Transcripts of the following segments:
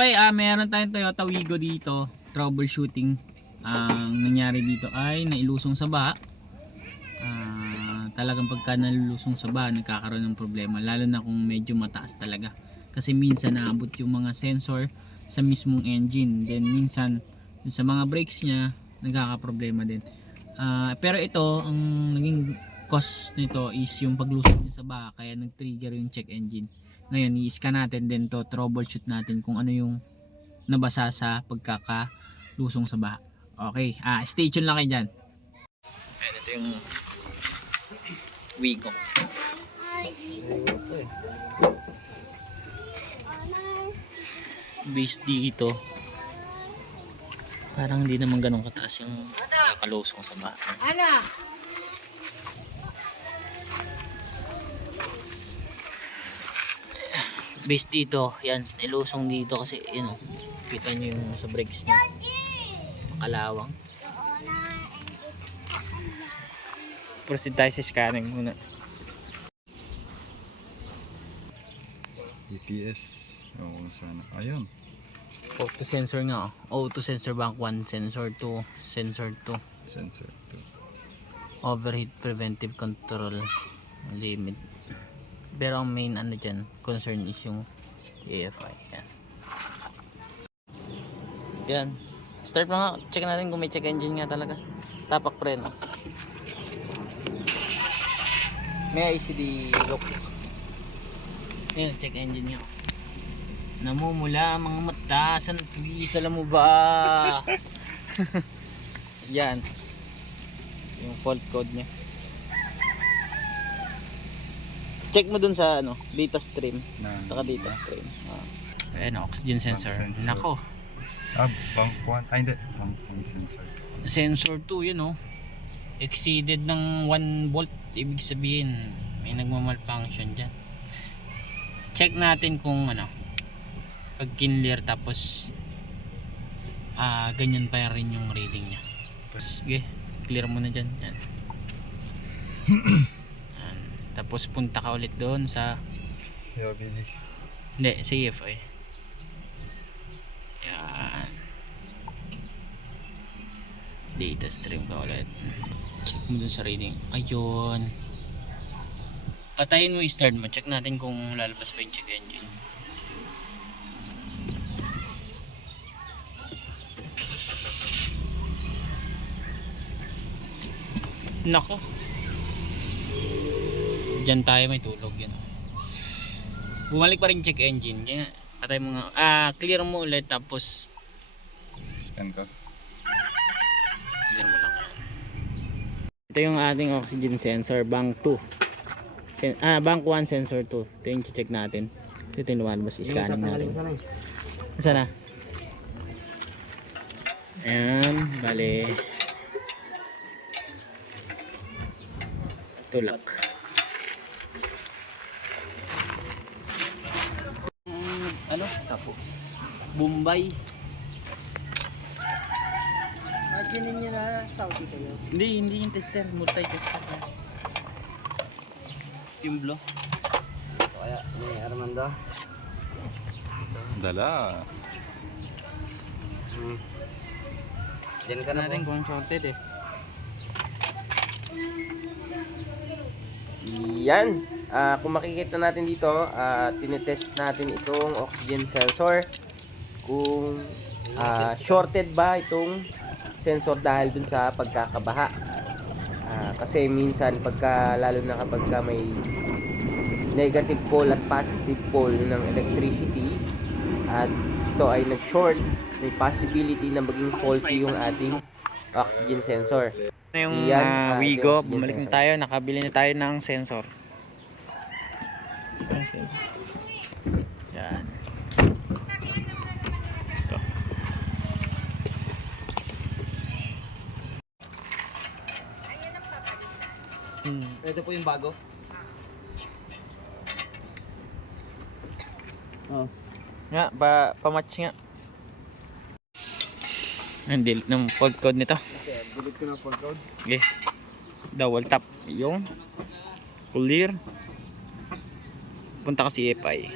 Okay, ah, meron tayong Toyota Wigo dito. Troubleshooting. Ang nangyari dito ay nailusong sa baha. Ah, talagang pagka nalulusong sa baha, nagkakaroon ng problema. Lalo na kung medyo mataas talaga. Kasi minsan naabot yung mga sensor sa mismong engine. Then minsan sa mga brakes niya, nagkakaproblema din. Ah, pero ito, ang naging cause nito is yung paglusong niya sa baha. Kaya nag-trigger yung check engine. Ngayon, i-scan natin din to, troubleshoot natin kung ano yung nabasa sa pagkakalusong sa baha. Okay, ah, stay tuned lang kayo dyan. Ayan, ito yung Wigo. Base dito. Parang hindi naman ganun kataas yung kakalusong sa baha. Ano? Base dito, yan, ilusong dito kasi, yun o, kita nyo yung sa brakes niya. Makalawang. Proceed tayo sa scanning muna. EPS. Oo, sana. Ayun. Auto sensor nga oh. Auto sensor bank 1, sensor 2, sensor 2. Sensor 2. Overheat preventive control limit. Pero ang main ano dyan, concern is yung AFI. Yan. Yan. Start mo nga. Check natin kung may check engine nga talaga. Tapak preno. May ICD lock. Yan, check engine nga. Namumula mga mata. San please, alam mo ba? Yan. Yung fault code niya. Check mo dun sa ano, data stream. Na, Taka data stream. Ah. Ayan, oxygen sensor. sensor. Nako, Ah, bank 1. Ah, hindi. Bank 1 sensor. sensor 2 yun oh. Exceeded ng 1 volt. Ibig sabihin, may nagmamalfunction dyan. Check natin kung ano, pag kinlear tapos ah ganyan pa rin yung reading niya. Sige, clear mo na dyan. Yan. Tapos punta ka ulit doon sa POBD. Hindi, sa EFI. Yan. Data stream ka ulit. Check mo dun sa reading. Ayun. Patayin mo yung start mo. Check natin kung lalabas pa yung check engine. Nako. Diyan tayo may tulog yan. Bumalik pa rin check engine. Kaya patay mo nga. Ah, clear mo ulit tapos Scan ko. clear mo lang. Ito yung ating oxygen sensor, bank 2. Sen ah, bank 1 sensor 2. Ito yung check natin. Ito yung lumalabas, scanning natin. Saan na? Ayan, bale. Tulak. ano? Tapos. Bombay. Imagine niyo na Saudi kayo. Hindi, hindi yung tester. Multi-tester na. Yung blow. Kaya, may Armando. Dala. Hmm. Diyan ka na natin po. kung shorted eh. Yan. Ah, kung makikita natin dito, ah, tinetest natin itong oxygen sensor. Kung ah, shorted ba itong sensor dahil dun sa pagkakabaha. Ah, kasi minsan pagka lalo na kapag ka may negative pole at positive pole ng electricity at ito ay nag-short, may possibility na maging faulty yung ating oxygen sensor. Na yung Yan, ah, Wigo, bumalik na tayo, nakabili na tayo ng sensor. Yan. Ito. Hmm. Ito po yung bago. Oh. Nga, pa, pa-match nga. Ang delete ng fault code nito. Okay, delete ko na full code. Okay. Double tap. Yung. Clear punta ka si EFI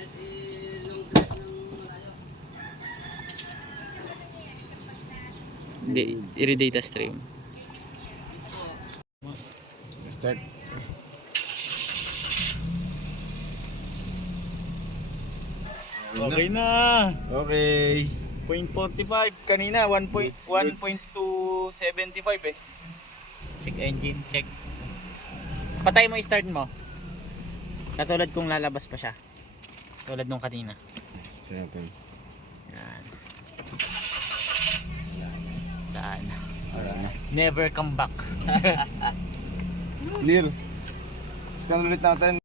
Iridata stream start Okay na. Okay. 0.45 kanina 1.1.275 eh. Check engine check. Patay mo i-start mo. Katulad kung lalabas pa siya. Tulad nung kanina. Tignan natin. Yan. Yan. Wala na. Never come back. Clear. Scan ulit natin.